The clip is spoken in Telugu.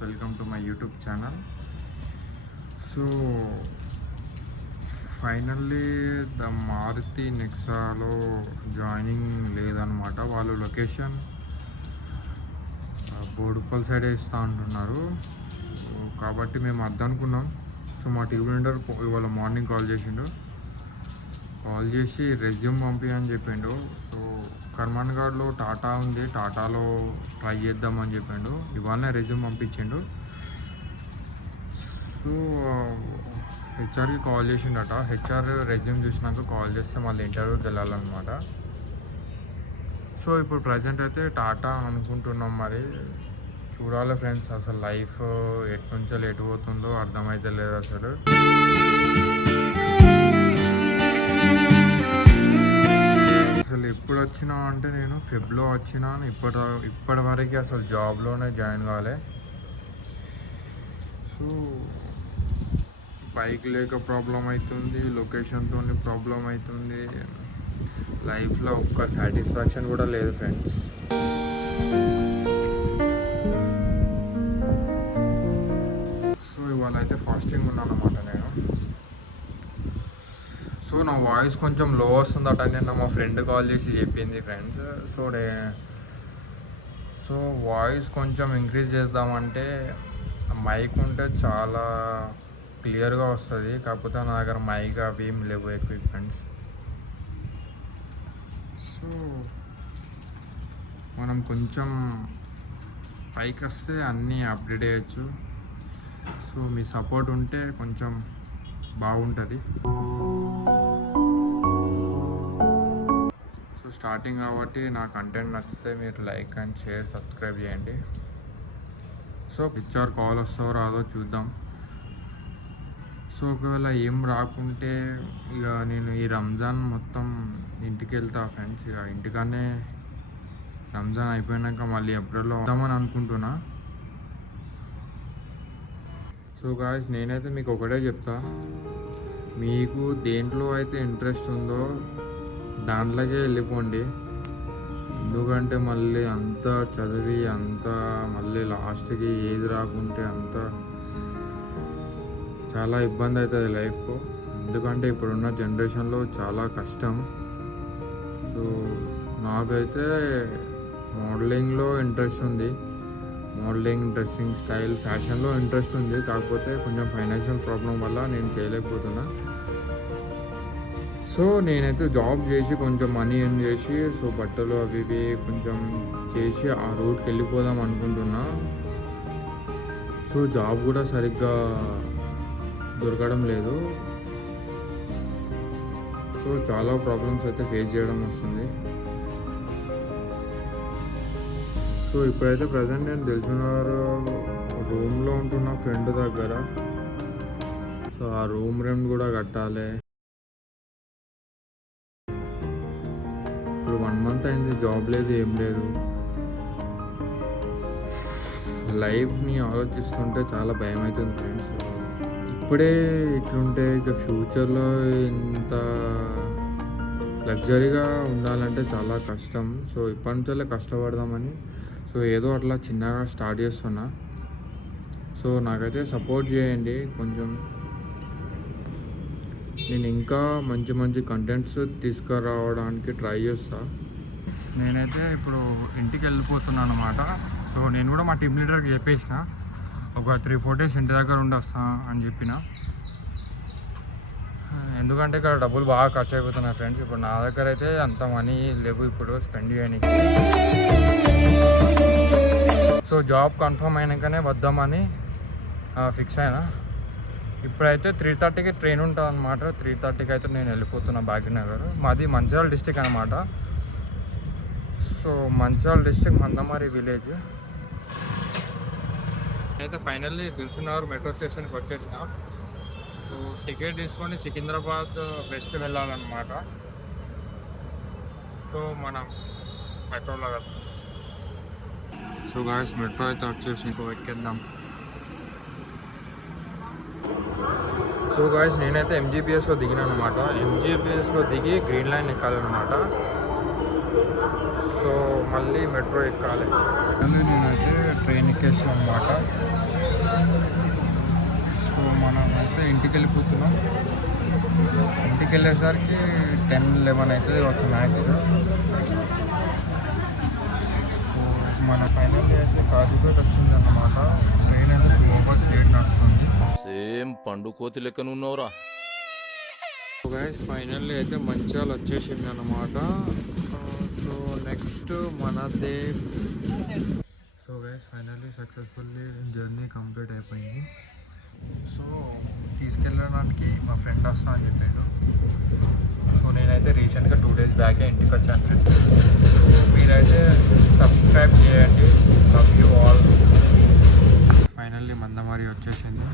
Welcome to my YouTube channel. So finally the Maruti నెక్సాలో జాయినింగ్ లేదనమాట. వాళ్ళు లొకేషన్ బోడుప్పల్ సైడ్ ఇస్తా అంటున్నారు. కాబట్టి మేము అద్దనుకున్నాం. సో మా టీమ్ లీడర్ ఇవాళ మార్నింగ్ కాల్ చేసి రెజ్యూమ్ పంపి అని చెప్పిండు. సో కర్మన్ఘాట్లో టాటా ఉంది, టాటాలో ట్రై చేద్దామని చెప్పిండు. ఇవాళనే రెజ్యూమ్ పంపించిండు. సో హెచ్ఆర్కి కాల్ చేసిండట. హెచ్ఆర్ రెజ్యూమ్ చూసినాక కాల్ చేస్తే మళ్ళీ ఇంటర్వ్యూకి వెళ్ళాలన్నమాట. సో ఇప్పుడు ప్రజెంట్ అయితే టాటా అనుకుంటున్నాం. మరి చూడాలి ఫ్రెండ్స్, అసలు లైఫ్ ఎటు నుంచో ఎటు పోతుందో అర్థమైతే లేదు అసలు. ఎప్పుడు వచ్చినా అంటే నేను ఫెబ్లో వచ్చినా, ఇప్పటి వరకు అసలు జాబ్లోనే జాయిన్ కాలే. సో బైక్ లేక ప్రాబ్లం అవుతుంది, లొకేషన్తో ప్రాబ్లం అవుతుంది, లైఫ్లో ఒక్క సాటిస్ఫాక్షన్ కూడా లేదు ఫ్రెండ్స్. సో ఇవాళ అయితే ఫాస్టింగ్ ఉన్నాను అన్నమాట నేను. సో నా వాయిస్ కొంచెం లో వస్తుందట నిన్న మా ఫ్రెండ్ కాల్ చేసి చెప్పింది ఫ్రెండ్స్. సో వాయిస్ కొంచెం ఇంక్రీజ్ చేద్దామంటే మైక్ ఉంటే చాలా క్లియర్గా వస్తుంది. కాకపోతే నా దగ్గర మైక్ అవి ఏం లేవు ఎక్విప్మెంట్స్. సో మనం కొంచెం పైకి వస్తే అన్నీ అప్డేట్ చేయొచ్చు. సో మీ సపోర్ట్ ఉంటే కొంచెం బాగుంటుంది. సో స్టార్టింగ్ కాబట్టి నా కంటెంట్ నచ్చితే మీరు లైక్ అండ్ షేర్, సబ్స్క్రైబ్ చేయండి. సో హెచ్ఆర్ కాల్ వస్తావో రాదో చూద్దాం. సో ఒకవేళ ఏం రాకుంటే ఇక నేను ఈ రంజాన్ మొత్తం ఇంటికి వెళ్తా ఫ్రెండ్స్. ఇక ఇంటికానే రంజాన్ అయిపోయాక మళ్ళీ ఏప్రిల్లో వద్దామని అనుకుంటున్నా. సో గాయ్స్, నేనైతే మీకు ఒకటే చెప్తా, మీకు దేంట్లో అయితే ఇంట్రెస్ట్ ఉందో దాంట్లోకే వెళ్ళిపోండి. ఎందుకంటే మళ్ళీ అంతా చదివి మళ్ళీ లాస్ట్కి ఏది రాకుంటే చాలా ఇబ్బంది అవుతుంది లైఫ్. ఎందుకంటే ఇప్పుడున్న జనరేషన్లో చాలా కష్టం. సో నాకైతే మోడలింగ్లో ఇంట్రెస్ట్ ఉంది. మోడలింగ్, డ్రెస్సింగ్ స్టైల్, ఫ్యాషన్లో ఇంట్రెస్ట్ ఉంది. కాకపోతే కొంచెం ఫైనాన్షియల్ ప్రాబ్లం వల్ల నేను చేయలేకపోతున్నా. సో నేనైతే జాబ్ చేసి కొంచెం మనీ ఎర్న్ చేసి సో బట్టలు అవి ఇవి కొంచెం చేసి ఆ రూట్కి వెళ్ళిపోదాం అనుకుంటున్నా. సో జాబ్ కూడా సరిగ్గా దొరకడం లేదు. సో చాలా ప్రాబ్లమ్స్ అయితే ఫేస్ చేయడం వస్తుంది. సో ఇప్పుడైతే ప్రజెంట్ నేను తెలిసిన రూమ్లో ఉంటున్న ఫ్రెండ్ దగ్గర. సో ఆ రూమ్ రెంట్ కూడా కట్టాలి. ఇప్పుడు 1 month అయింది, జాబ్ లేదు, ఏం లేదు. లైఫ్ని ఆలోచిస్తుంటే చాలా భయం అవుతుంది ఫ్రెండ్స్. ఇప్పుడే ఇట్లుంటే ఇక ఫ్యూచర్లో ఇంత లగ్జరీగా ఉండాలంటే చాలా కష్టం. సో ఇప్పటి నుంచే కష్టపడదామని సో ఏదో అట్లా చిన్నగా స్టార్ట్ చేస్తున్నా. సో నాకైతే సపోర్ట్ చేయండి కొంచెం. నేను ఇంకా మంచి కంటెంట్స్ తీసుకురావడానికి ట్రై చేస్తా. నేనైతే ఇప్పుడు ఇంటికి వెళ్ళిపోతున్నాను అనమాట. సో నేను కూడా మా టీమ్ లీడర్కి చెప్పేసిన ఒక 3-4 days ఇంటి దగ్గర ఉండొస్తా అని చెప్పిన. ఎందుకంటే ఇక్కడ డబ్బులు బాగా ఖర్చు అయిపోతున్నాయి ఫ్రెండ్స్. ఇప్పుడు నా దగ్గర అయితే అంత మనీ లేవు ఇప్పుడు స్పెండ్ చేయడానికి. సో జాబ్ కన్ఫర్మ్ అయినాకనే వద్దామని ఫిక్స్ అయినా. ఇప్పుడైతే 3:30కి ట్రైన్ ఉంటుంది అనమాట. 3:30కి అయితే నేను వెళ్ళిపోతున్నా భాగ్యనగర్. మాది మంచిర్యాల డిస్టిక్ అనమాట. So Mancherial district Mandamarri village. అయితే ఫైనల్లీ దిల్సుఖ్నగర్ మెట్రో స్టేషన్కి వచ్చేసిన. సో టికెట్ తీసుకొని సికింద్రాబాద్ వెస్ట్ వెళ్ళాలన్నమాట. సో మనం మెట్రోలో కదా. సో గాయ్స్, మెట్రో అయితే వచ్చేసి సో ఎక్కేద్దాం. సో గాయ్స్, నేనైతే ఎంజీబీఎస్లో దిగినాను అనమాట. ఎంజీబీఎస్లో దిగి గ్రీన్ లైన్ ఎక్కాలన్నమాట. సో మళ్ళీ మెట్రో ఎక్కాలి. నేనైతే ట్రైన్ ఎక్కేసాను అనమాట. ఇంటికి వెళ్ళిపోతున్నాం. ఇంటికి వెళ్ళేసరికి 10-11 అవుతుంది ఒక మ్యాక్స్. సో మన ఫైనల్ అయితే కాజీపేట వచ్చిందన్నమాట. ట్రైన్ అయితే మోబస్ స్టేట్ నడుస్తుంది. సేమ్ పండు కోతి లెక్కన ఉన్నవరా. సో గైస్ ఫైనల్లీ అయితే మంచిర్యాల వచ్చేసింది అన్నమాట. సో నెక్స్ట్ మనదే. So guys finally successfully journey complete అయిపోయింది. సో తీసుకెళ్ళడానికి మా ఫ్రెండ్ వస్తా అని చెప్పాడు. సో నేనైతే రీసెంట్గా 2 days బ్యాకే ఇంటికి వచ్చాను ఫ్రెండ్. సో మీరైతే సబ్స్క్రైబ్ చేయండి. Love you all. Finally Mandamarri వచ్చేసింది.